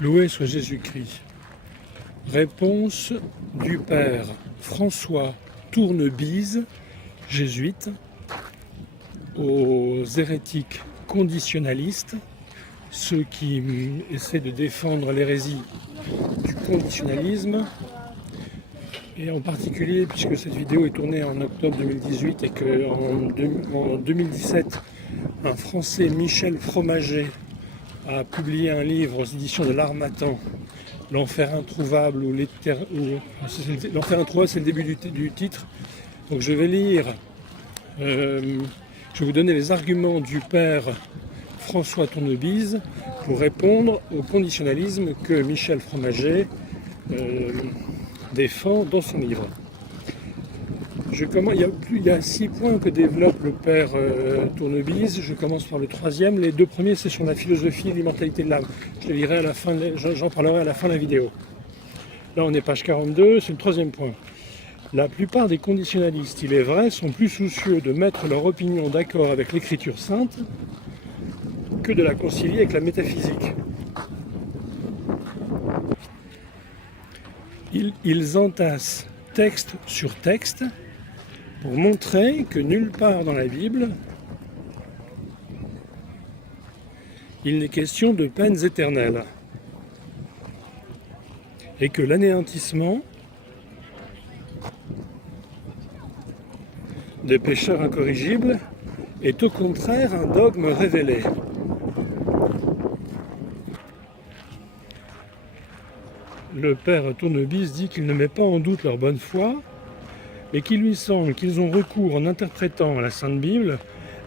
Loué soit Jésus-Christ. Réponse du père François Tournebise, jésuite, aux hérétiques conditionnalistes, ceux qui essaient de défendre l'hérésie du conditionnalisme, et en particulier, puisque cette vidéo est tournée en octobre 2018 et qu'en 2017, un Français, Michel Fromager, a publié un livre aux éditions de l'Harmattan, L'Enfer introuvable, L'Enfer introuvable, c'est le début du titre. Donc je vais lire, je vais vous donner les arguments du père François Tournebise pour répondre au conditionnalisme que Michel Fromager défend dans son livre. Il y a 6 points que développe le père Tournebise. Je commence par le 3e. Les 2 premiers, c'est sur la philosophie et l'immortalité de l'âme. Je les lirai à la fin, j'en parlerai à la fin de la vidéo. Là, on est page 42, c'est le 3e point. La plupart des conditionnalistes, il est vrai, sont plus soucieux de mettre leur opinion d'accord avec l'écriture sainte que de la concilier avec la métaphysique. Ils entassent texte sur texte pour montrer que nulle part dans la Bible, il n'est question de peines éternelles et que l'anéantissement des pécheurs incorrigibles est au contraire un dogme révélé. Le père Tournebise dit qu'il ne met pas en doute leur bonne foi, et qu'il lui semble qu'ils ont recours, en interprétant la Sainte Bible,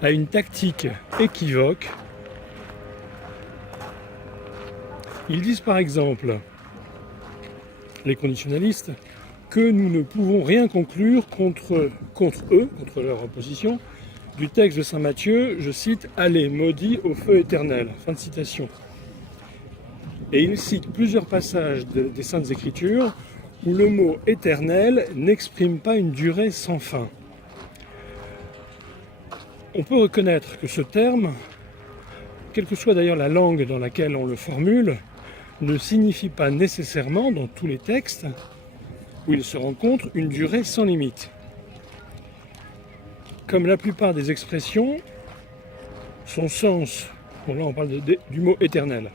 à une tactique équivoque. Ils disent par exemple, les conditionnalistes, que nous ne pouvons rien conclure contre leur opposition, du texte de saint Matthieu, je cite, « Allez, maudits au feu éternel ». Fin de citation. Et ils citent plusieurs passages des Saintes Écritures où le mot « éternel » n'exprime pas une durée sans fin. On peut reconnaître que ce terme, quelle que soit d'ailleurs la langue dans laquelle on le formule, ne signifie pas nécessairement, dans tous les textes où il se rencontre, une durée sans limite. Comme la plupart des expressions, son sens, bon là on parle du mot « éternel »,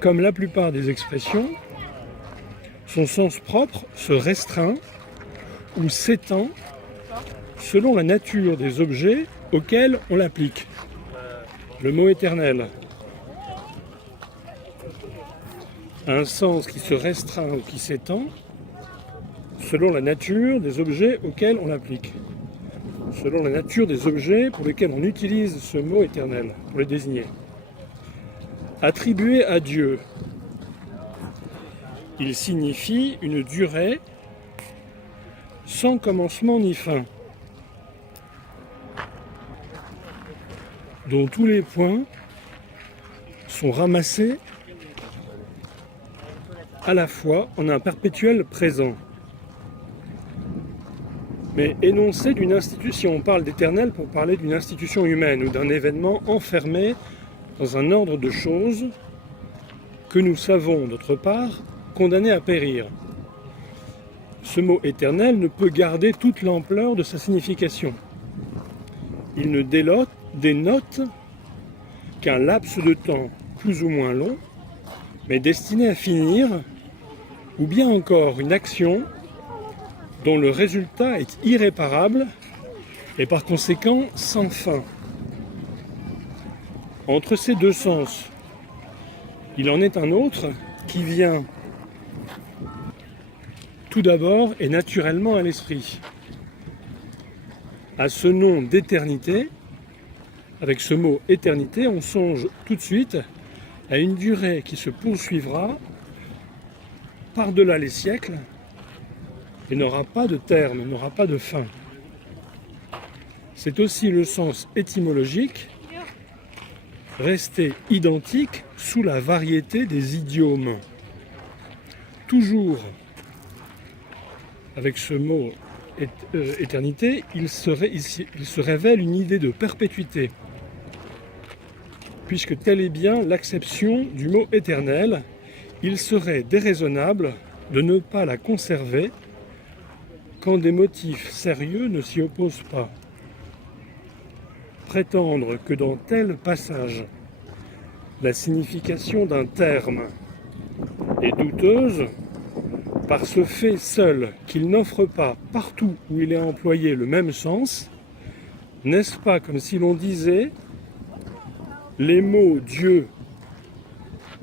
comme la plupart des expressions, son sens propre se restreint ou s'étend selon la nature des objets auxquels on l'applique. Le mot éternel a un sens qui se restreint ou qui s'étend selon la nature des objets auxquels on l'applique. Selon la nature des objets pour lesquels on utilise ce mot éternel, pour les désigner. Attribué à Dieu, il signifie une durée sans commencement ni fin, dont tous les points sont ramassés à la fois en un perpétuel présent. Mais énoncé d'une institution, on parle d'éternel pour parler d'une institution humaine ou d'un événement enfermé dans un ordre de choses que nous savons, d'autre part, condamné à périr. Ce mot éternel ne peut garder toute l'ampleur de sa signification. Il ne dénote qu'un laps de temps plus ou moins long, mais destiné à finir, ou bien encore une action dont le résultat est irréparable et par conséquent sans fin. Entre ces deux sens, il en est un autre qui vient tout d'abord et naturellement à l'esprit. À ce nom d'éternité, avec ce mot éternité, on songe tout de suite à une durée qui se poursuivra par-delà les siècles et n'aura pas de terme, n'aura pas de fin. C'est aussi le sens étymologique, resté identique sous la variété des idiomes. Toujours avec ce mot éternité, il se révèle une idée de perpétuité, puisque telle est bien l'acception du mot éternel, il serait déraisonnable de ne pas la conserver quand des motifs sérieux ne s'y opposent pas. Prétendre que dans tel passage, la signification d'un terme est douteuse par ce fait seul qu'il n'offre pas partout où il est employé le même sens, n'est-ce pas comme si l'on disait les mots Dieu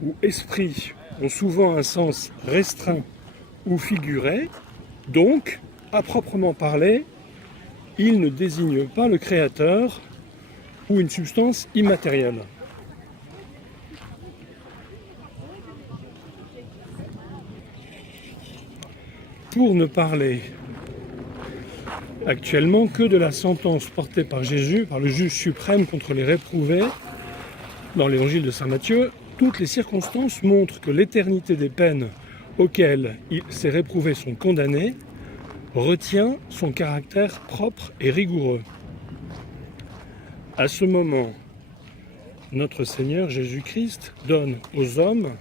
ou esprit ont souvent un sens restreint ou figuré, donc, à proprement parler, ils ne désignent pas le Créateur ou une substance immatérielle. Pour ne parler actuellement que de la sentence portée par Jésus, par le juge suprême contre les réprouvés, dans l'évangile de saint Matthieu, toutes les circonstances montrent que l'éternité des peines auxquelles ces réprouvés sont condamnés retient son caractère propre et rigoureux. À ce moment, notre Seigneur Jésus-Christ donne aux hommes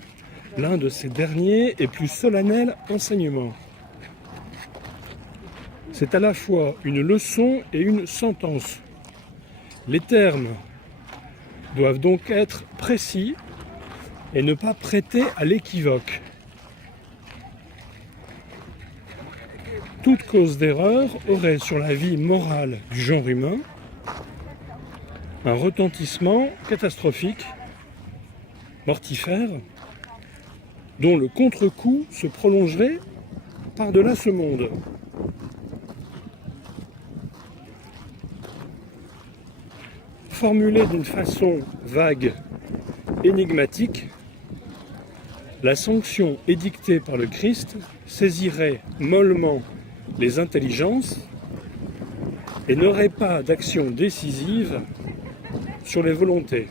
l'un de ses derniers et plus solennels enseignements. C'est à la fois une leçon et une sentence. Les termes doivent donc être précis et ne pas prêter à l'équivoque. Toute cause d'erreur aurait sur la vie morale du genre humain un retentissement catastrophique, mortifère, dont le contre-coup se prolongerait par-delà ce monde. Formulée d'une façon vague, énigmatique, la sanction édictée par le Christ saisirait mollement les intelligences et n'aurait pas d'action décisive sur les volontés.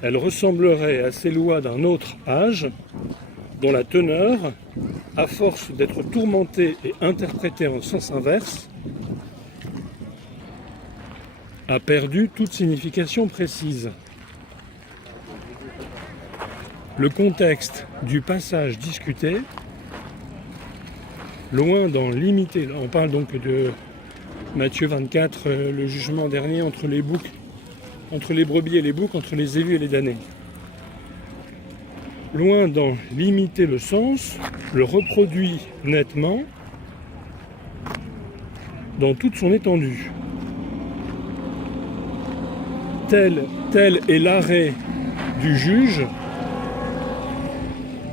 Elle ressemblerait à ces lois d'un autre âge dont la teneur, à force d'être tourmentée et interprétée en sens inverse, a perdu toute signification précise. Le contexte du passage discuté, loin d'en limiter, on parle donc de Matthieu 24, le jugement dernier entre les boucs, entre les brebis et les boucs, entre les élus et les damnés. Loin d'en limiter le sens, le reproduit nettement dans toute son étendue. Tel est l'arrêt du juge,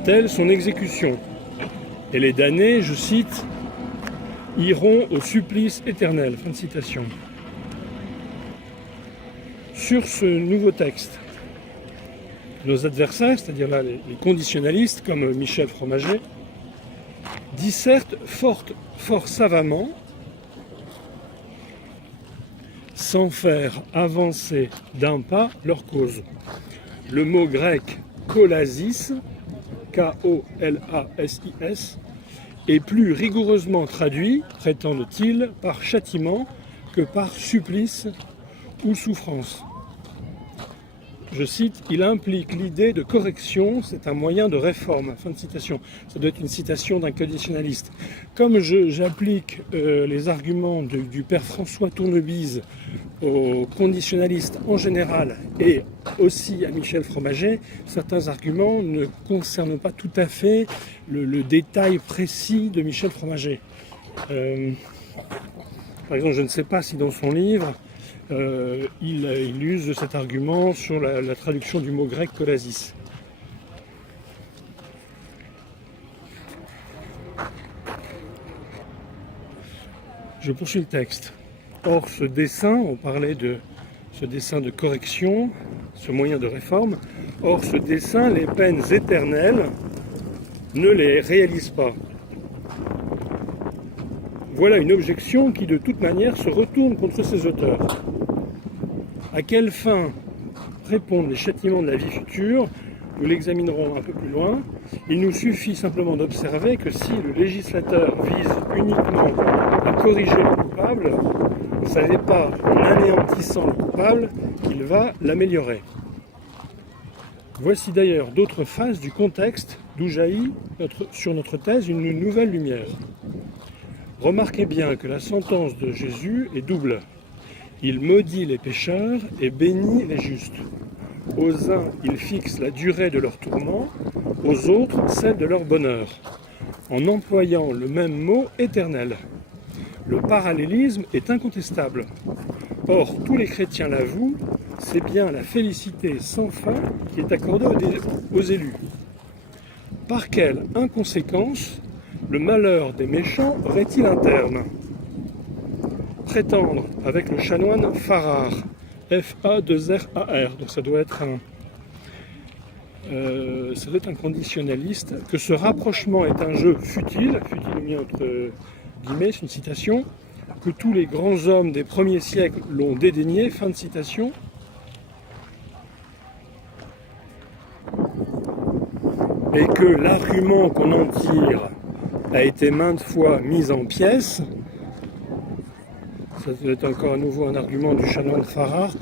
telle son exécution. Et les damnés, je cite, iront au supplice éternel. Fin de citation. Sur ce nouveau texte, nos adversaires, c'est-à-dire là les conditionnalistes comme Michel Fromager, dissertent fort savamment, sans faire avancer d'un pas leur cause. Le mot grec kolasis, K-O-L-A-S-I-S, est plus rigoureusement traduit, prétendent-ils, par châtiment que par supplice ou souffrance. Je cite, « Il implique l'idée de correction, c'est un moyen de réforme ». Fin de citation. Ça doit être une citation d'un conditionnaliste. Comme j'applique les arguments du père François Tournebise aux conditionnalistes en général et aussi à Michel Fromager, certains arguments ne concernent pas tout à fait le détail précis de Michel Fromager. Par exemple, je ne sais pas si dans son livre, il use cet argument sur la traduction du mot grec kolasis. Je poursuis le texte. Or, ce dessein, on parlait de ce dessein de correction, ce moyen de réforme, or ce dessein, les peines éternelles ne les réalisent pas. Voilà une objection qui, de toute manière, se retourne contre ses auteurs. À quelle fin répondent les châtiments de la vie future? Nous l'examinerons un peu plus loin. Il nous suffit simplement d'observer que si le législateur vise uniquement à corriger le coupable, ce n'est pas en anéantissant le coupable qu'il va l'améliorer. Voici d'ailleurs d'autres phases du contexte d'où jaillit sur notre thèse une nouvelle lumière. Remarquez bien que la sentence de Jésus est double. Il maudit les pécheurs et bénit les justes. Aux uns, il fixe la durée de leur tourment, aux autres, celle de leur bonheur, en employant le même mot éternel. Le parallélisme est incontestable. Or, tous les chrétiens l'avouent, c'est bien la félicité sans fin qui est accordée aux élus. Par quelle inconséquence le malheur des méchants aurait-il un terme? Prétendre avec le chanoine Farrar, F-A-2-R-A-R, donc ça doit être un conditionnaliste, que ce rapprochement est un jeu futile mis entre guillemets, c'est une citation, que tous les grands hommes des premiers siècles l'ont dédaigné, fin de citation. Et que l'argument qu'on en tire a été maintes fois mis en pièces. Ça doit être encore à nouveau un argument du chanoine Farrar,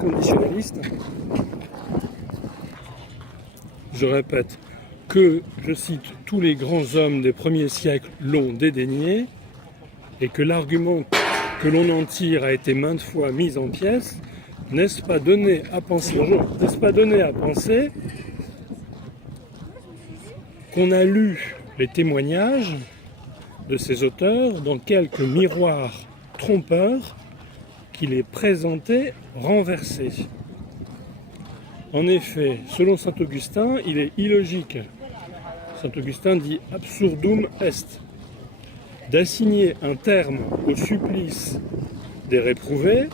conditionnaliste. Je répète que, je cite, tous les grands hommes des premiers siècles l'ont dédaigné, et que l'argument que l'on en tire a été maintes fois mis en pièces, n'est-ce pas donné à penser qu'on a lu les témoignages de ces auteurs dans quelques miroirs trompeurs qui les présentaient renversés. En effet, selon saint Augustin, il est illogique, saint Augustin dit absurdum est, d'assigner un terme au supplice des réprouvés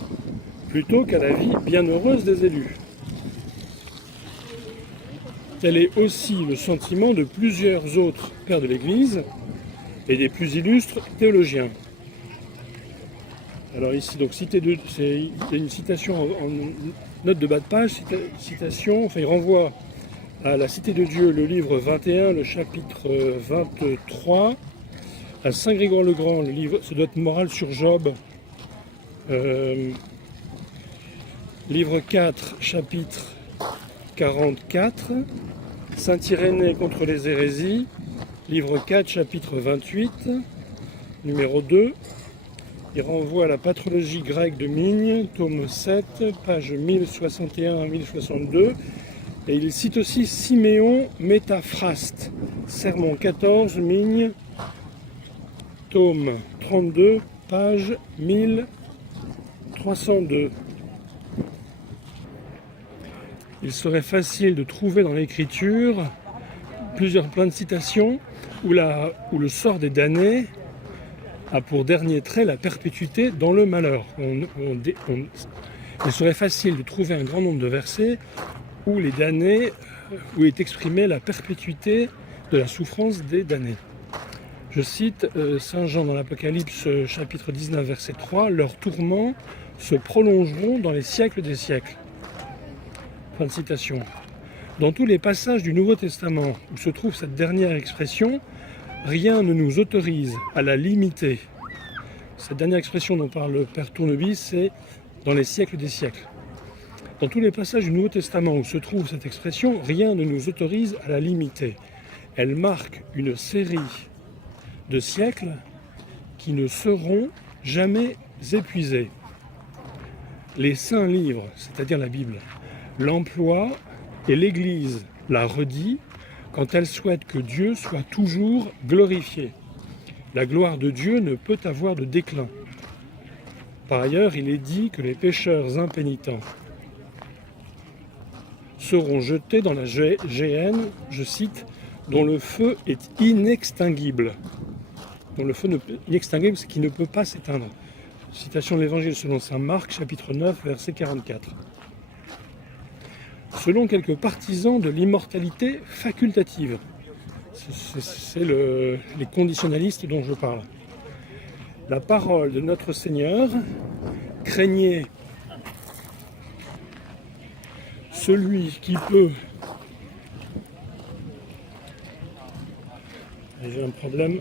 plutôt qu'à la vie bienheureuse des élus. Tel est aussi le sentiment de plusieurs autres pères de l'Église et des plus illustres théologiens. Alors ici, donc, c'est une citation en note de bas de page, il renvoie à la Cité de Dieu, le livre 21, le chapitre 23, à Saint Grégoire le Grand, le livre, ça doit être Morale sur Job, livre 4, chapitre 44, Saint Irénée contre les hérésies, livre 4, chapitre 28, numéro 2. Il renvoie à la patrologie grecque de Migne, tome 7, page 1061 à 1062. Et il cite aussi Siméon Métaphraste, sermon 14, Migne, tome 32, page 1302. Il serait facile de trouver dans l'Écriture plein de citations où le sort des damnés a pour dernier trait la perpétuité dans le malheur. Il serait facile de trouver un grand nombre de versets où les damnés, où est exprimée la perpétuité de la souffrance des damnés. Je cite Saint Jean dans l'Apocalypse, chapitre 19, verset 3, « Leurs tourments se prolongeront dans les siècles des siècles. » Fin de citation. Dans tous les passages du Nouveau Testament où se trouve cette dernière expression, rien ne nous autorise à la limiter. Cette dernière expression dont parle le Père Tournebis, c'est dans les siècles des siècles. Dans tous les passages du Nouveau Testament où se trouve cette expression, rien ne nous autorise à la limiter. Elle marque une série de siècles qui ne seront jamais épuisés. Les saints livres, c'est-à-dire la Bible, l'emploient et l'Église la redit quand elle souhaite que Dieu soit toujours glorifié. La gloire de Dieu ne peut avoir de déclin. Par ailleurs, il est dit que les pécheurs impénitents seront jetés dans la géhenne, je cite, dont le feu est inextinguible. Dont le feu inextinguible, c'est qui ne peut pas s'éteindre. Citation de l'Évangile selon saint Marc, chapitre 9, verset 44. Selon quelques partisans de l'immortalité facultative, c'est les conditionnalistes dont je parle, la parole de notre Seigneur, craignez celui qui peut... J'ai un problème.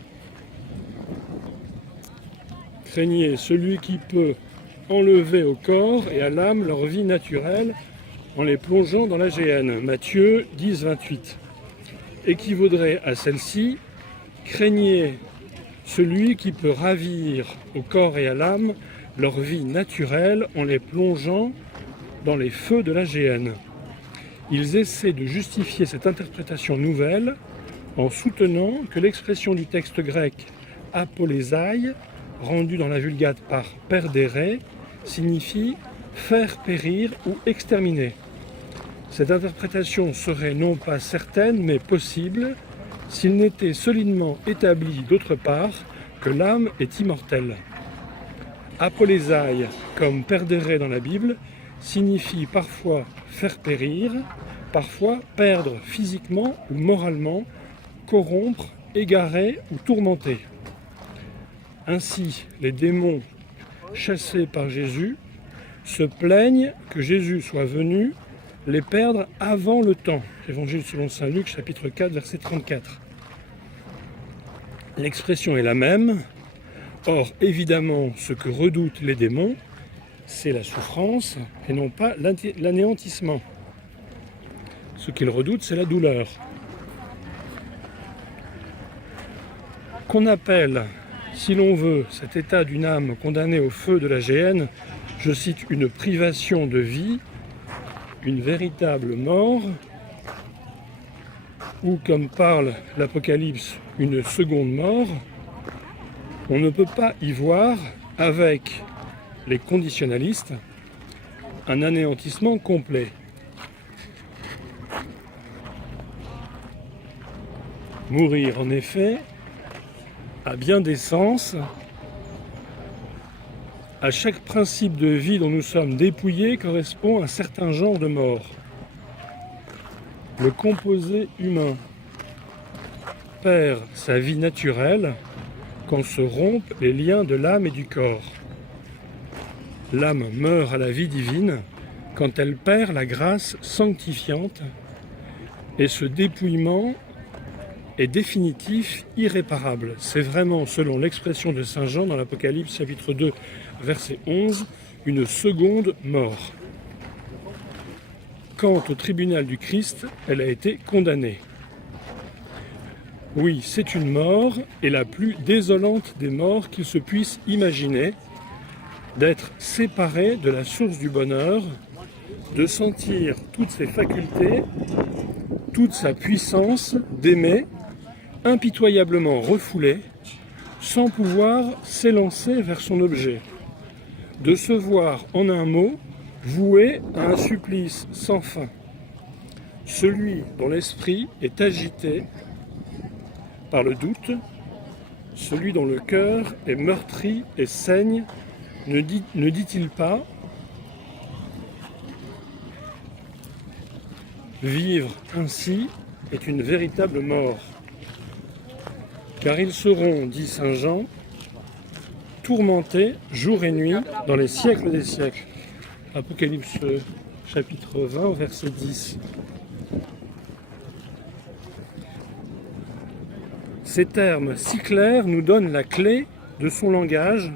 Craignez celui qui peut enlever au corps et à l'âme leur vie naturelle en les plongeant dans la géhenne. Matthieu 10, 28. Équivaudrait à celle-ci, craignez celui qui peut ravir au corps et à l'âme leur vie naturelle en les plongeant dans les feux de la géhenne. Ils essaient de justifier cette interprétation nouvelle en soutenant que l'expression du texte grec « apolésaï », rendue dans la Vulgate par perdere, signifie « faire périr » ou « exterminer ». Cette interprétation serait non pas certaine, mais possible, s'il n'était solidement établi d'autre part que l'âme est immortelle. Apolésaï, comme perdere dans la Bible, signifie parfois faire périr, parfois perdre physiquement ou moralement, corrompre, égarer ou tourmenter. Ainsi, les démons chassés par Jésus se plaignent que Jésus soit venu les perdre avant le temps. Évangile selon saint Luc, chapitre 4, verset 34. L'expression est la même. Or, évidemment, ce que redoutent les démons, c'est la souffrance et non pas l'anéantissement. Ce qu'ils redoutent, c'est la douleur. Qu'on appelle, si l'on veut, cet état d'une âme condamnée au feu de la géhenne, je cite, une privation de vie, une véritable mort, ou comme parle l'Apocalypse, une seconde mort, on ne peut pas y voir, avec les conditionnalistes, un anéantissement complet. Mourir, en effet, a bien des sens. À chaque principe de vie dont nous sommes dépouillés correspond un certain genre de mort. Le composé humain perd sa vie naturelle quand se rompent les liens de l'âme et du corps. L'âme meurt à la vie divine quand elle perd la grâce sanctifiante et ce dépouillement est définitif, irréparable. C'est vraiment, selon l'expression de saint Jean dans l'Apocalypse chapitre 2, verset 11, une seconde mort. Quant au tribunal du Christ, elle a été condamnée. Oui, c'est une mort, et la plus désolante des morts qu'il se puisse imaginer, d'être séparé de la source du bonheur, de sentir toutes ses facultés, toute sa puissance d'aimer, impitoyablement refoulé, sans pouvoir s'élancer vers son objet, de se voir en un mot voué à un supplice sans fin, celui dont l'esprit est agité par le doute, celui dont le cœur est meurtri et saigne, ne dit-il pas « Vivre ainsi est une véritable mort ». Car ils seront, dit saint Jean, tourmentés jour et nuit dans les siècles des siècles. Apocalypse chapitre 20, verset 10. Ces termes si clairs nous donnent la clé de son langage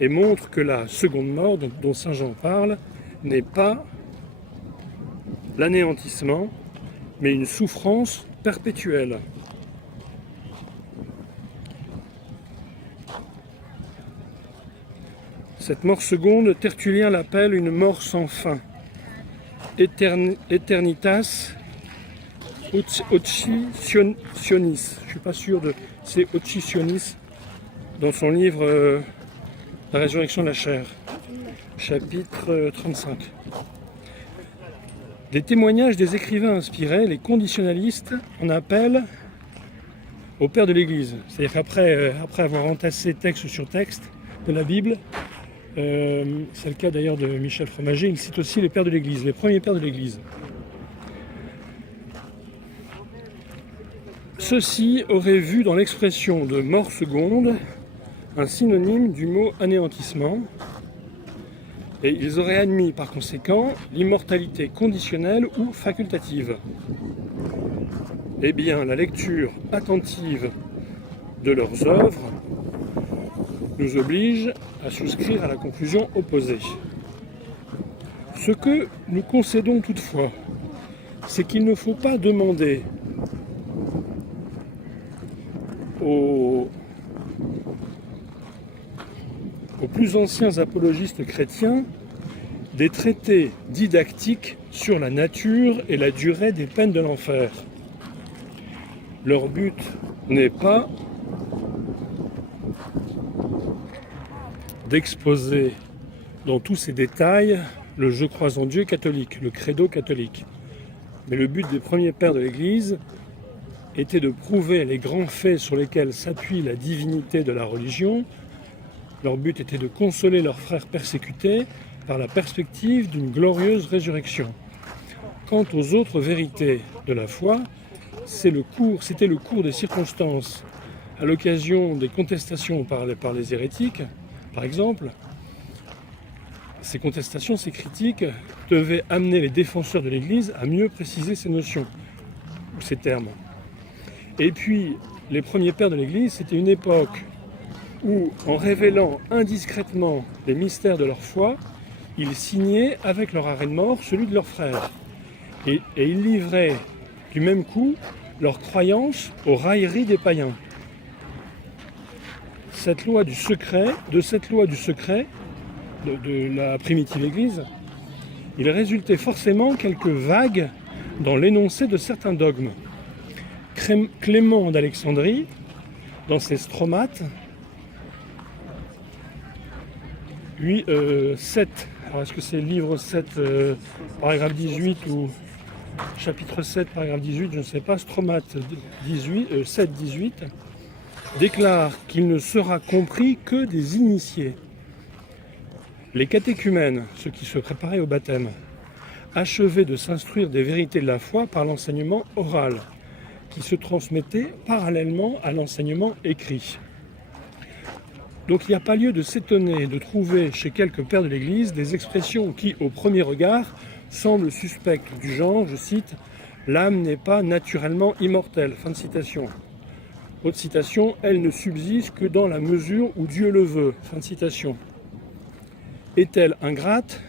et montrent que la seconde mort dont saint Jean parle n'est pas l'anéantissement, mais une souffrance perpétuelle. Cette mort seconde, Tertullien l'appelle une mort sans fin. Eternitas occisionis. Je ne suis pas sûr de... C'est occisionis dans son livre La résurrection de la chair, chapitre 35. Des témoignages des écrivains inspirés, les conditionnalistes en appellent au Père de l'Église. C'est-à-dire qu'après avoir entassé texte sur texte de la Bible, c'est le cas d'ailleurs de Michel Fromager, il cite aussi les pères de l'Église, les premiers pères de l'Église. Ceux-ci auraient vu dans l'expression de mort seconde un synonyme du mot anéantissement, et ils auraient admis par conséquent l'immortalité conditionnelle ou facultative. Eh bien, la lecture attentive de leurs œuvres nous oblige à souscrire à la conclusion opposée. Ce que nous concédons toutefois, c'est qu'il ne faut pas demander aux plus anciens apologistes chrétiens des traités didactiques sur la nature et la durée des peines de l'enfer. Leur but n'est pas d'exposer dans tous ses détails le je crois en Dieu catholique, le credo catholique. Mais le but des premiers pères de l'Église était de prouver les grands faits sur lesquels s'appuie la divinité de la religion. Leur but était de consoler leurs frères persécutés par la perspective d'une glorieuse résurrection. Quant aux autres vérités de la foi, c'était le cours des circonstances à l'occasion des contestations par les hérétiques, par exemple. Ces contestations, ces critiques devaient amener les défenseurs de l'Église à mieux préciser ces notions, ou ces termes. Et puis, les premiers pères de l'Église, c'était une époque où, en révélant indiscrètement les mystères de leur foi, ils signaient avec leur arrêt de mort celui de leurs frères. Et ils livraient du même coup leur croyance aux railleries des païens. De cette loi du secret de la primitive Église, il résultait forcément quelques vagues dans l'énoncé de certains dogmes. Clément d'Alexandrie, dans ses Stromates, lui, 7, alors est-ce que c'est livre 7, paragraphe 18 ou chapitre 7, paragraphe 18, je ne sais pas, Stromate 7, 18, déclare qu'il ne sera compris que des initiés. Les catéchumènes, ceux qui se préparaient au baptême, achevaient de s'instruire des vérités de la foi par l'enseignement oral, qui se transmettait parallèlement à l'enseignement écrit. Donc il n'y a pas lieu de s'étonner de trouver chez quelques pères de l'Église des expressions qui, au premier regard, semblent suspectes du genre, je cite, « l'âme n'est pas naturellement immortelle ». Fin de citation. Autre citation, « elle ne subsiste que dans la mesure où Dieu le veut ». Fin de citation. Est-elle ingrate ?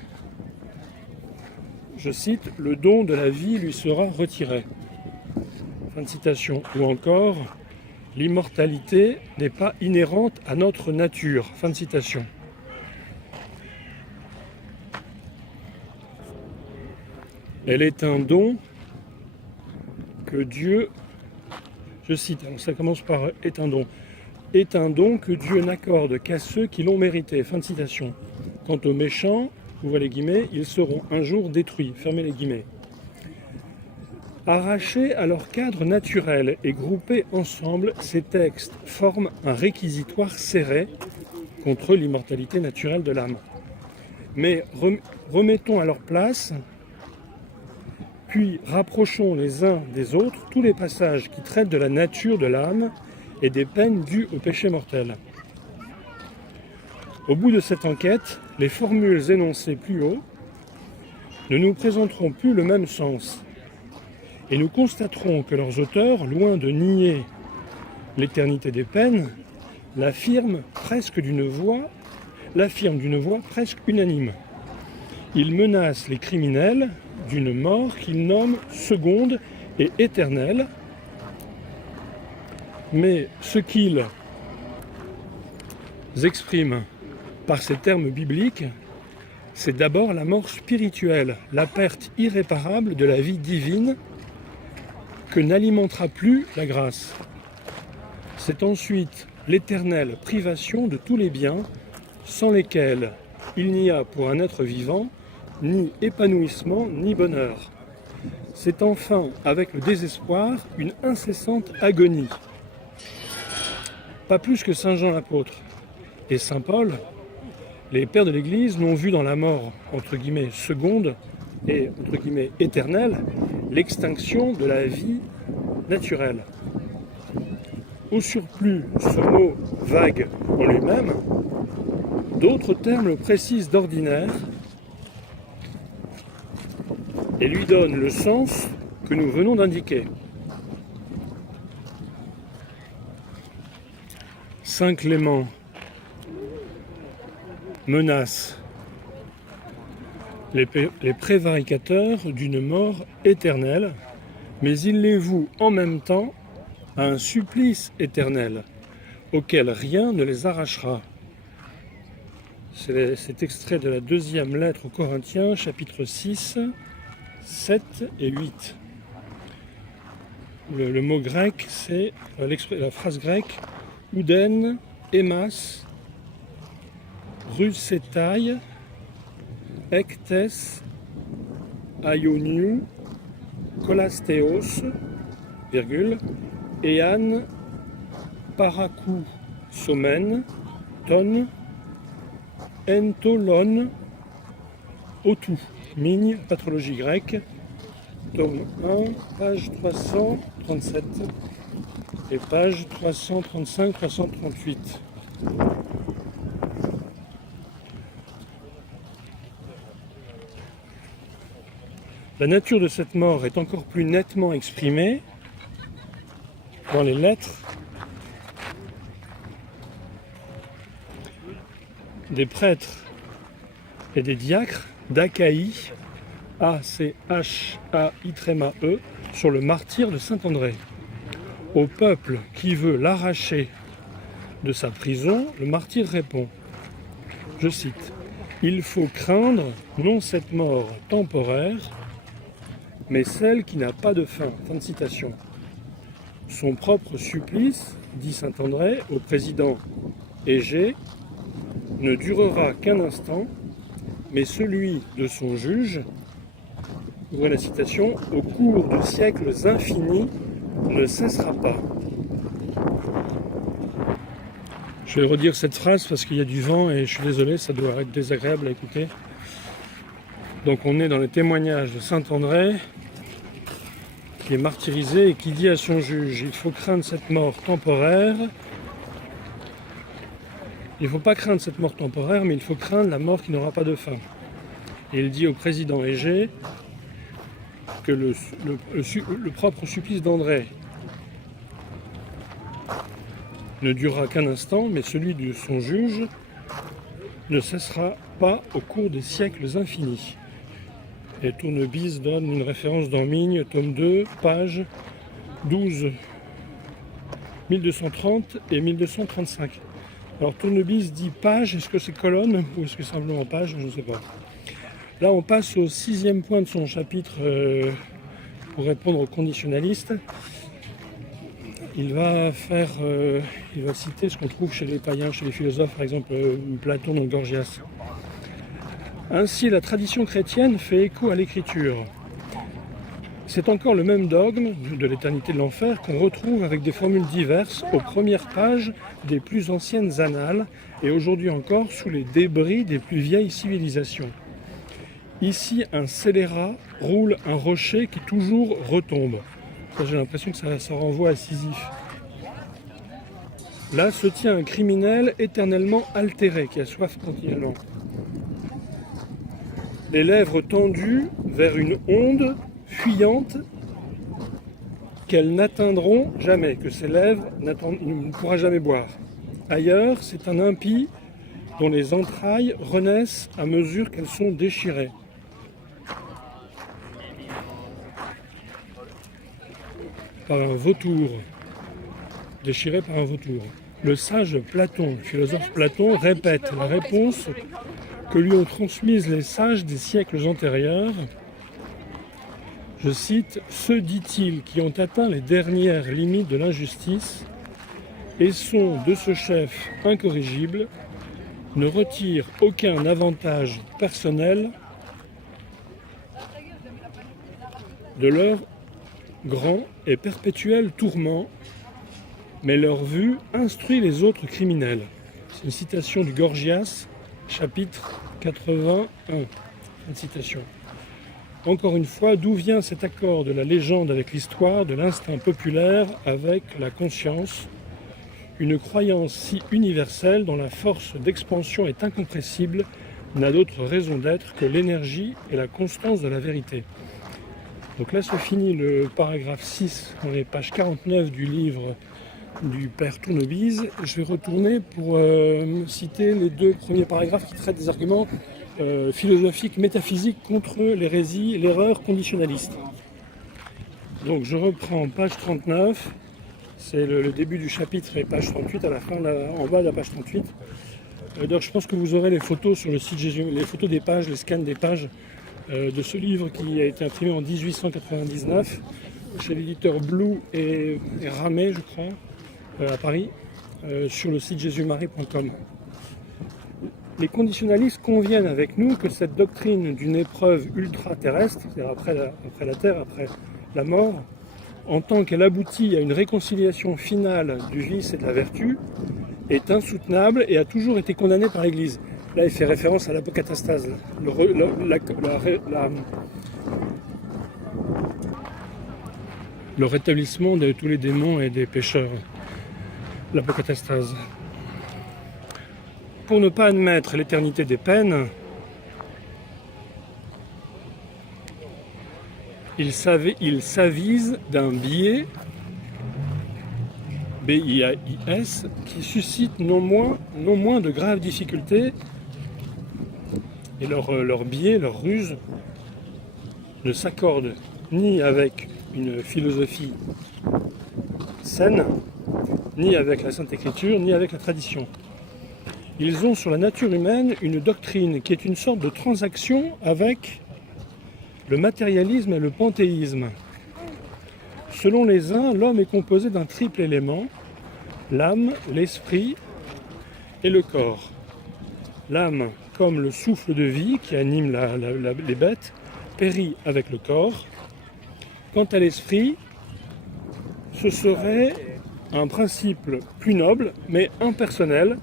Je cite, « le don de la vie lui sera retiré ». Fin de citation. Ou encore, « l'immortalité n'est pas inhérente à notre nature ». Fin de citation. Elle est un don que Dieu, je cite, alors ça commence par « est un don », est un don que Dieu n'accorde qu'à ceux qui l'ont mérité. Fin de citation. Quant aux méchants, ouvrez les guillemets, ils seront un jour détruits. Fermez les guillemets. Arrachés à leur cadre naturel et groupés ensemble, ces textes forment un réquisitoire serré contre l'immortalité naturelle de l'âme. Mais remettons à leur place, puis rapprochons les uns des autres tous les passages qui traitent de la nature de l'âme et des peines dues au péché mortel. Au bout de cette enquête, les formules énoncées plus haut ne nous présenteront plus le même sens. Et nous constaterons que leurs auteurs, loin de nier l'éternité des peines, l'affirment d'une voix presque unanime. Ils menacent les criminels d'une mort qu'ils nomment seconde et éternelle, mais ce qu'ils expriment par ces termes bibliques, c'est d'abord la mort spirituelle, la perte irréparable de la vie divine que n'alimentera plus la grâce. C'est ensuite l'éternelle privation de tous les biens sans lesquels il n'y a pour un être vivant ni épanouissement ni bonheur. C'est enfin, avec le désespoir, une incessante agonie. Pas plus que Saint Jean l'apôtre et Saint Paul, les pères de l'Église n'ont vu dans la mort, entre guillemets, seconde et, entre guillemets, éternelle, l'extinction de la vie naturelle. Au surplus, ce mot vague en lui-même, d'autres termes le précisent d'ordinaire et lui donnent le sens que nous venons d'indiquer. Saint Clément menace les prévaricateurs d'une mort éternelle, mais il les voue en même temps à un supplice éternel, auquel rien ne les arrachera. C'est extrait de la deuxième lettre aux Corinthiens, chapitre 6, 7 et 8. Le mot grec, c'est la phrase grecque ouden, emas, rusetai, ektes, aioniou, kolastheos, virgule, ean, parakou, somen, ton, entolon, otou. Migne, patrologie grecque, tome 1, page 337 et page 335-338. La nature de cette mort est encore plus nettement exprimée dans les lettres des prêtres et des diacres d'Achaïe, A-C-H-A-I-E, sur le martyre de Saint-André. Au peuple qui veut l'arracher de sa prison, le martyr répond, je cite, « Il faut craindre non cette mort temporaire, mais celle qui n'a pas de fin. » Fin de citation. Son propre supplice, dit Saint-André au président Égée, ne durera qu'un instant, mais celui de son juge, ouvrez la citation, au cours de siècles infinis, ne cessera pas. Je vais redire cette phrase parce qu'il y a du vent et je suis désolé, ça doit être désagréable à écouter. Donc on est dans le témoignage de Saint-André qui est martyrisé et qui dit à son juge, il faut craindre cette mort temporaire. Il ne faut pas craindre cette mort temporaire, mais il faut craindre la mort qui n'aura pas de fin. Et il dit au président Égée que le propre supplice d'André ne durera qu'un instant, mais celui de son juge ne cessera pas au cours des siècles infinis. Et Tournebise donne une référence dans Migne, tome 2, page 12, 1230 et 1235. Alors Tournebise dit page, est-ce que c'est colonne ou est-ce que c'est simplement page, je ne sais pas. Là on passe au 6e point de son chapitre pour répondre aux conditionnalistes. Il va citer ce qu'on trouve chez les païens, chez les philosophes, par exemple Platon dans le Gorgias. Ainsi, la tradition chrétienne fait écho à l'écriture. C'est encore le même dogme de l'éternité de l'enfer qu'on retrouve avec des formules diverses aux premières pages des plus anciennes annales et aujourd'hui encore sous les débris des plus vieilles civilisations. Ici, un scélérat roule un rocher qui toujours retombe. Ça, j'ai l'impression que ça renvoie à Sisyphe. Là se tient un criminel éternellement altéré qui a soif continuellement. Les lèvres tendues vers une onde fuyante qu'elles n'atteindront jamais, que ces lèvres ne pourra jamais boire. Ailleurs, c'est un impie dont les entrailles renaissent à mesure qu'elles sont déchirées. Par un vautour, déchiré par un vautour. Le sage Platon, le philosophe Platon, répète la réponse que lui ont transmise les sages des siècles antérieurs. Je cite, « Ceux, dit-il, qui ont atteint les dernières limites de l'injustice et sont de ce chef incorrigible, ne retirent aucun avantage personnel de leur grand et perpétuel tourment, mais leur vue instruit les autres criminels. » C'est une citation du Gorgias, chapitre 81. Une citation. Encore une fois, d'où vient cet accord de la légende avec l'histoire, de l'instinct populaire avec la conscience, une croyance si universelle dont la force d'expansion est incompressible, n'a d'autre raison d'être que l'énergie et la constance de la vérité. Donc là se finit le paragraphe 6, dans les pages 49 du livre du père Tournebise. Je vais retourner pour citer les deux premiers paragraphes qui traitent des arguments philosophique, métaphysique contre l'hérésie, l'erreur conditionnaliste. Donc je reprends page 39, c'est le début du chapitre et page 38, à la fin, là, en bas de la page 38. Donc je pense que vous aurez les photos sur le site Jésus, les photos des pages, les scans des pages de ce livre qui a été imprimé en 1899 chez l'éditeur Blue et Ramet, je crois, à Paris, sur le site jésusmarie.com. Les conditionnalistes conviennent avec nous que cette doctrine d'une épreuve ultra-terrestre, c'est-à-dire après la Terre, après la mort, en tant qu'elle aboutit à une réconciliation finale du vice et de la vertu, est insoutenable et a toujours été condamnée par l'Église. Là, il fait référence à l'apocatastase, le rétablissement de tous les démons et des pécheurs, l'apocatastase. Pour ne pas admettre l'éternité des peines, il s'avise d'un biais, B-I-A-I-S, qui suscite non moins de graves difficultés, et leur biais, leur ruse, ne s'accorde ni avec une philosophie saine, ni avec la Sainte Écriture, ni avec la tradition. Ils ont sur la nature humaine une doctrine qui est une sorte de transaction avec le matérialisme et le panthéisme. Selon les uns, l'homme est composé d'un triple élément, l'âme, l'esprit et le corps. L'âme, comme le souffle de vie qui anime les bêtes, périt avec le corps. Quant à l'esprit, ce serait un principe plus noble, mais impersonnel.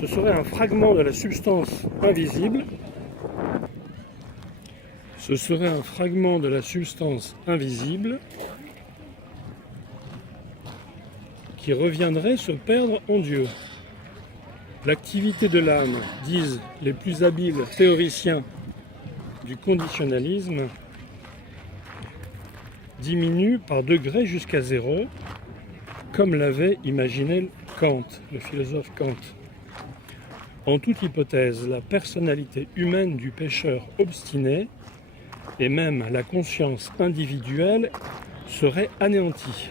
Ce serait un fragment de la substance invisible. Ce serait un fragment de la substance invisible qui reviendrait se perdre en Dieu. L'activité de l'âme, disent les plus habiles théoriciens du conditionnalisme, diminue par degrés jusqu'à zéro, comme l'avait imaginé Kant, le philosophe Kant. En toute hypothèse, la personnalité humaine du pécheur obstiné et même la conscience individuelle serait anéantie.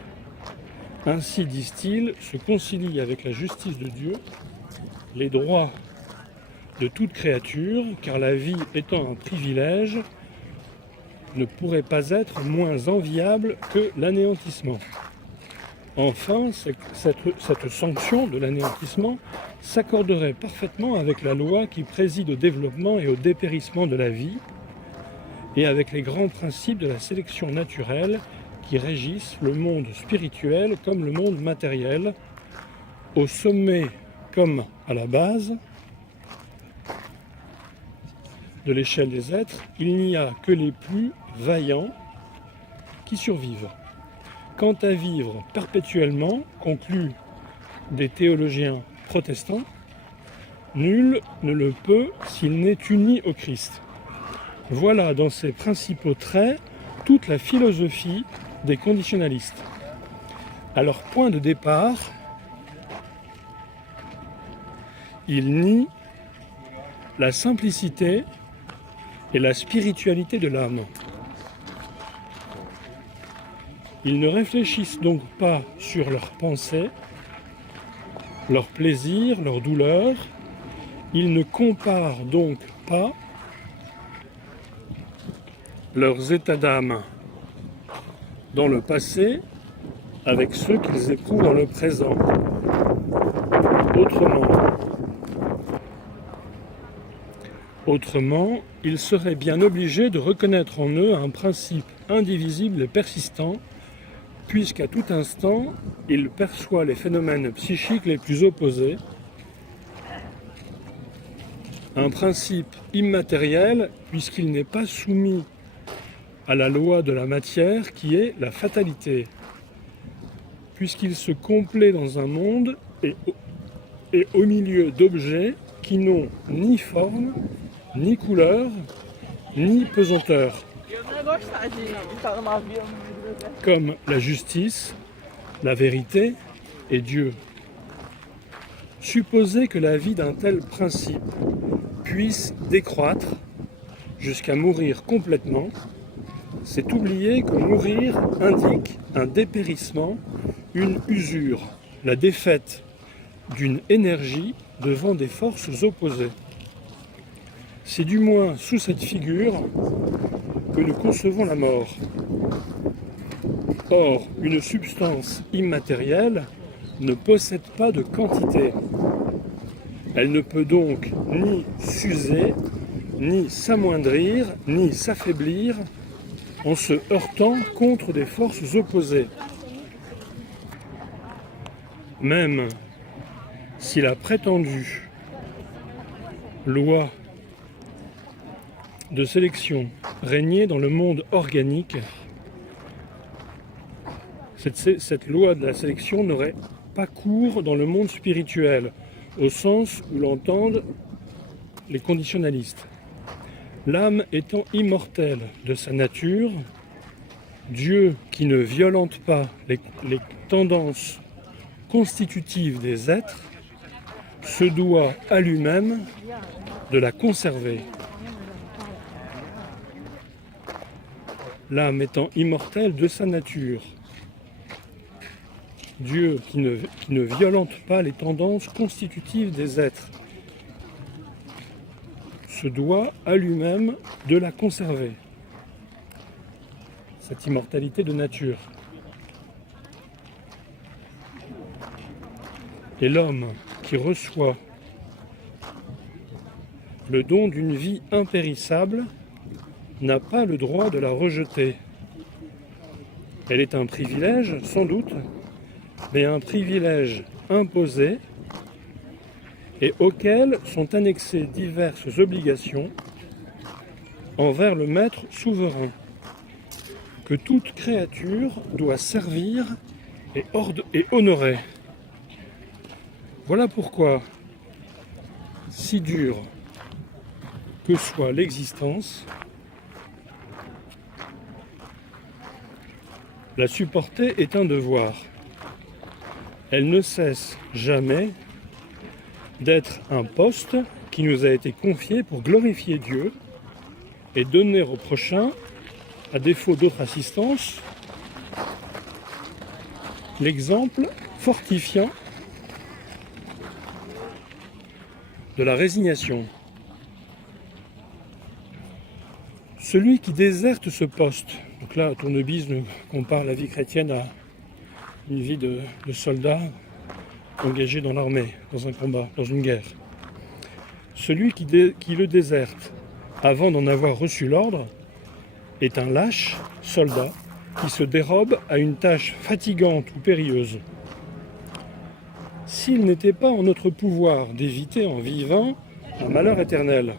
Ainsi, disent-ils, se concilient avec la justice de Dieu les droits de toute créature, car la vie étant un privilège, ne pourrait pas être moins enviable que l'anéantissement. Enfin, cette sanction de l'anéantissement s'accorderait parfaitement avec la loi qui préside au développement et au dépérissement de la vie, et avec les grands principes de la sélection naturelle qui régissent le monde spirituel comme le monde matériel, au sommet comme à la base de l'échelle des êtres, il n'y a que les plus vaillants qui survivent. Quant à vivre perpétuellement, concluent des théologiens protestants, nul ne le peut s'il n'est uni au Christ. Voilà dans ses principaux traits toute la philosophie des conditionnalistes. À leur point de départ, ils nient la simplicité et la spiritualité de l'âme. Ils ne réfléchissent donc pas sur leurs pensées, leurs plaisirs, leurs douleurs. Ils ne comparent donc pas leurs états d'âme dans le passé avec ceux qu'ils éprouvent dans le présent. Autrement, ils seraient bien obligés de reconnaître en eux un principe indivisible et persistant, puisqu'à tout instant, il perçoit les phénomènes psychiques les plus opposés, un principe immatériel, puisqu'il n'est pas soumis à la loi de la matière qui est la fatalité, puisqu'il se complaît dans un monde et au milieu d'objets qui n'ont ni forme, ni couleur, ni pesanteur, comme la justice, la vérité et Dieu. Supposer que la vie d'un tel principe puisse décroître jusqu'à mourir complètement, c'est oublier que mourir indique un dépérissement, une usure, la défaite d'une énergie devant des forces opposées. C'est du moins sous cette figure que nous concevons la mort. Or, une substance immatérielle ne possède pas de quantité. Elle ne peut donc ni s'user, ni s'amoindrir, ni s'affaiblir en se heurtant contre des forces opposées. Même si la prétendue loi de sélection régnait dans le monde organique, cette loi de la sélection n'aurait pas cours dans le monde spirituel, au sens où l'entendent les conditionnalistes. L'âme étant immortelle de sa nature, Dieu qui ne violente pas les tendances constitutives des êtres, se doit à lui-même de la conserver. L'âme étant immortelle de sa nature, Dieu qui ne violente pas les tendances constitutives des êtres, se doit à lui-même de la conserver, cette immortalité de nature. Et l'homme qui reçoit le don d'une vie impérissable n'a pas le droit de la rejeter. Elle est un privilège, sans doute, mais un privilège imposé et auquel sont annexées diverses obligations envers le maître souverain, que toute créature doit servir et honorer. Voilà pourquoi, si dure que soit l'existence, la supporter est un devoir. Elle ne cesse jamais d'être un poste qui nous a été confié pour glorifier Dieu et donner au prochain, à défaut d'autre assistance, l'exemple fortifiant de la résignation. Celui qui déserte ce poste, donc là, Tournebise nous compare la vie chrétienne à une vie de soldat engagé dans l'armée, dans un combat, dans une guerre. Celui qui le déserte avant d'en avoir reçu l'ordre est un lâche soldat qui se dérobe à une tâche fatigante ou périlleuse. S'il n'était pas en notre pouvoir d'éviter en vivant un malheur éternel,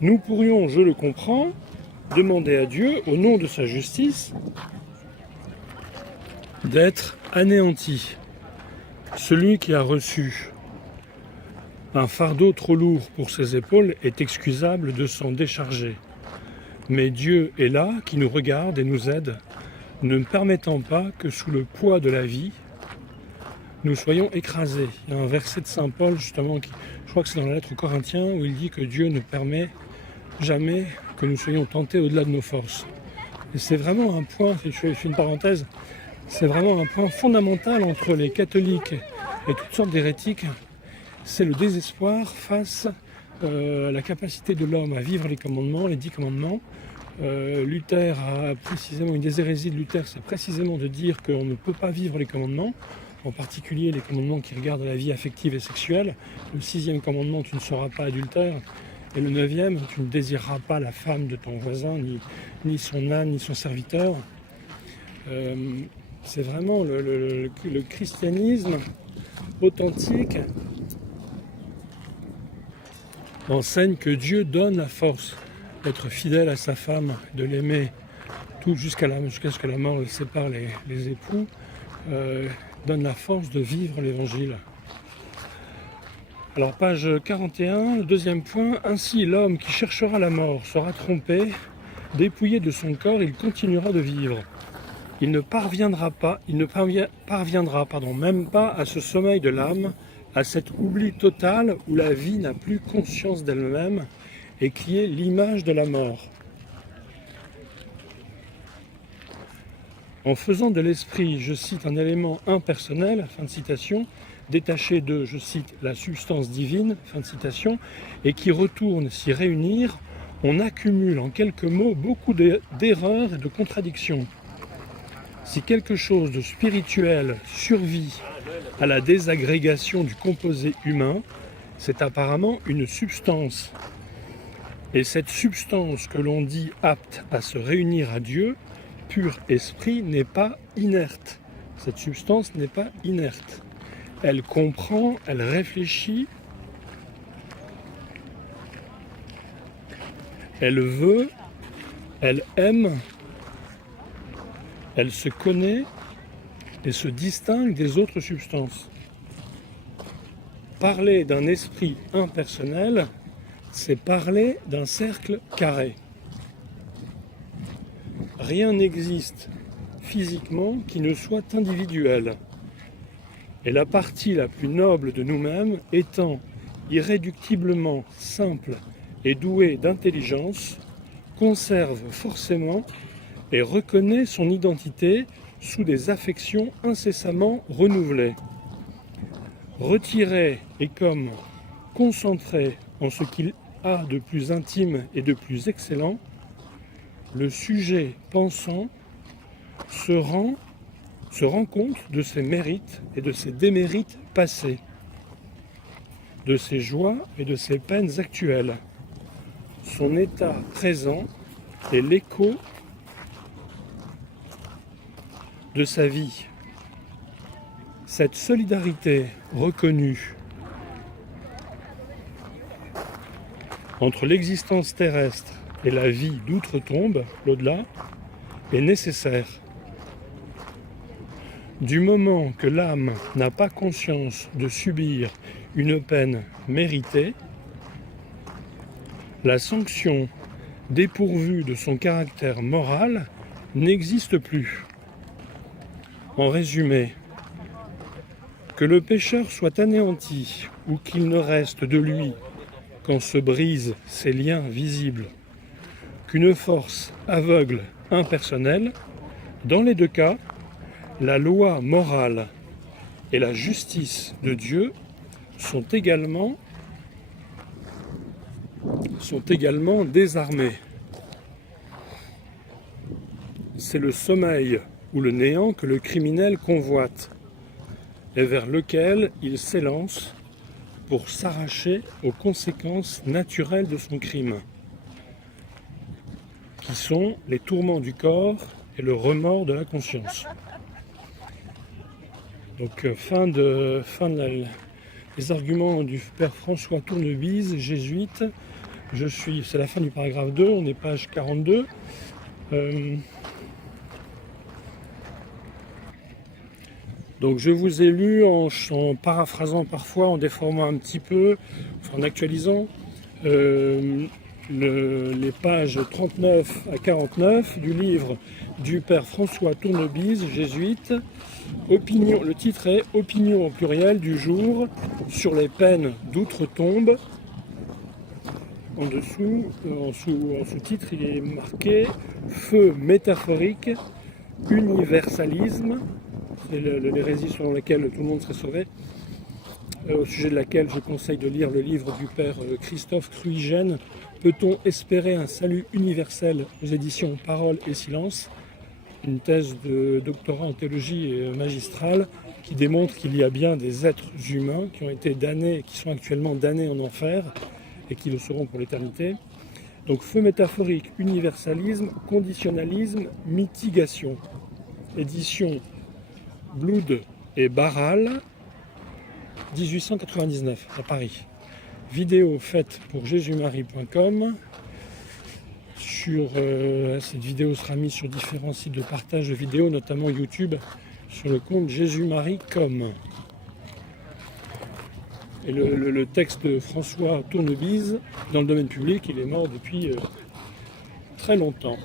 nous pourrions, je le comprends, demander à Dieu, au nom de sa justice, d'être anéanti. Celui qui a reçu un fardeau trop lourd pour ses épaules est excusable de s'en décharger. Mais Dieu est là, qui nous regarde et nous aide, ne permettant pas que sous le poids de la vie, nous soyons écrasés. Il y a un verset de Saint Paul, justement, je crois que c'est dans la lettre aux Corinthiens, où il dit que Dieu ne permet jamais que nous soyons tentés au-delà de nos forces. Et c'est vraiment un point, si je fais une parenthèse, c'est vraiment un point fondamental entre les catholiques et toutes sortes d'hérétiques. C'est le désespoir face à la capacité de l'homme à vivre les commandements, les 10 commandements. Luther a précisément, une des hérésies de Luther, c'est précisément de dire qu'on ne peut pas vivre les commandements, en particulier les commandements qui regardent la vie affective et sexuelle. Le 6e commandement, tu ne seras pas adultère. Et le 9e, tu ne désireras pas la femme de ton voisin, ni son âne, ni son serviteur. C'est vraiment le christianisme authentique enseigne que Dieu donne la force d'être fidèle à sa femme, de l'aimer tout jusqu'à ce que la mort le sépare les époux, donne la force de vivre l'évangile. Alors page 41, le deuxième point, ainsi l'homme qui cherchera la mort sera trompé, dépouillé de son corps, il continuera de vivre. Il ne parviendra même pas à ce sommeil de l'âme à cet oubli total où la vie n'a plus conscience d'elle-même et qui est l'image de la mort. En faisant de l'esprit, je cite, un élément impersonnel, fin de citation, détaché de, je cite, la substance divine, fin de citation, et qui retourne s'y réunir, on accumule en quelques mots beaucoup d'erreurs et de contradictions. Si quelque chose de spirituel survit à la désagrégation du composé humain, c'est apparemment une substance. Et cette substance que l'on dit apte à se réunir à Dieu, pur esprit, n'est pas inerte. Cette substance n'est pas inerte. Elle comprend, elle réfléchit, elle veut, elle aime, elle se connaît et se distingue des autres substances. Parler d'un esprit impersonnel, c'est parler d'un cercle carré. Rien n'existe physiquement qui ne soit individuel. Et la partie la plus noble de nous-mêmes, étant irréductiblement simple et douée d'intelligence, conserve forcément et reconnaît son identité sous des affections incessamment renouvelées. Retiré et comme concentré en ce qu'il a de plus intime et de plus excellent, le sujet pensant se rend compte de ses mérites et de ses démérites passés, de ses joies et de ses peines actuelles. Son état présent est l'écho de sa vie. Cette solidarité reconnue entre l'existence terrestre et la vie d'outre-tombe, l'au-delà, est nécessaire. Du moment que l'âme n'a pas conscience de subir une peine méritée, la sanction dépourvue de son caractère moral n'existe plus. En résumé, que le pécheur soit anéanti ou qu'il ne reste de lui quand se brisent ses liens visibles qu'une force aveugle impersonnelle, dans les deux cas, la loi morale et la justice de Dieu sont également désarmées. C'est le sommeil ou le néant que le criminel convoite et vers lequel il s'élance pour s'arracher aux conséquences naturelles de son crime, qui sont les tourments du corps et le remords de la conscience. Donc fin de les arguments du père François Tournebise, jésuite. C'est la fin du paragraphe 2, on est page 42. Donc je vous ai lu en paraphrasant parfois, en déformant un petit peu, en actualisant les pages 39 à 49 du livre du père François Tournebise, jésuite. Le titre est « Opinion au pluriel du jour sur les peines d'outre-tombe ». En dessous, en sous-titre, il est marqué « Feu métaphorique, universalisme ». C'est l'hérésie selon laquelle tout le monde serait sauvé, au sujet de laquelle je conseille de lire le livre du père Christophe Cruigène, « Peut-on espérer un salut universel » aux éditions Parole et Silence, une thèse de doctorat en théologie magistrale qui démontre qu'il y a bien des êtres humains qui ont été damnés, qui sont actuellement damnés en enfer et qui le seront pour l'éternité. Donc feu métaphorique, universalisme, conditionnalisme, mitigation. Édition Blood et Barral, 1899 à Paris. Vidéo faite pour jésusmarie.com. Cette vidéo sera mise sur différents sites de partage de vidéos, notamment YouTube, sur le compte jésusmarie.com. Et le texte de François Tournebise, dans le domaine public, il est mort depuis très longtemps.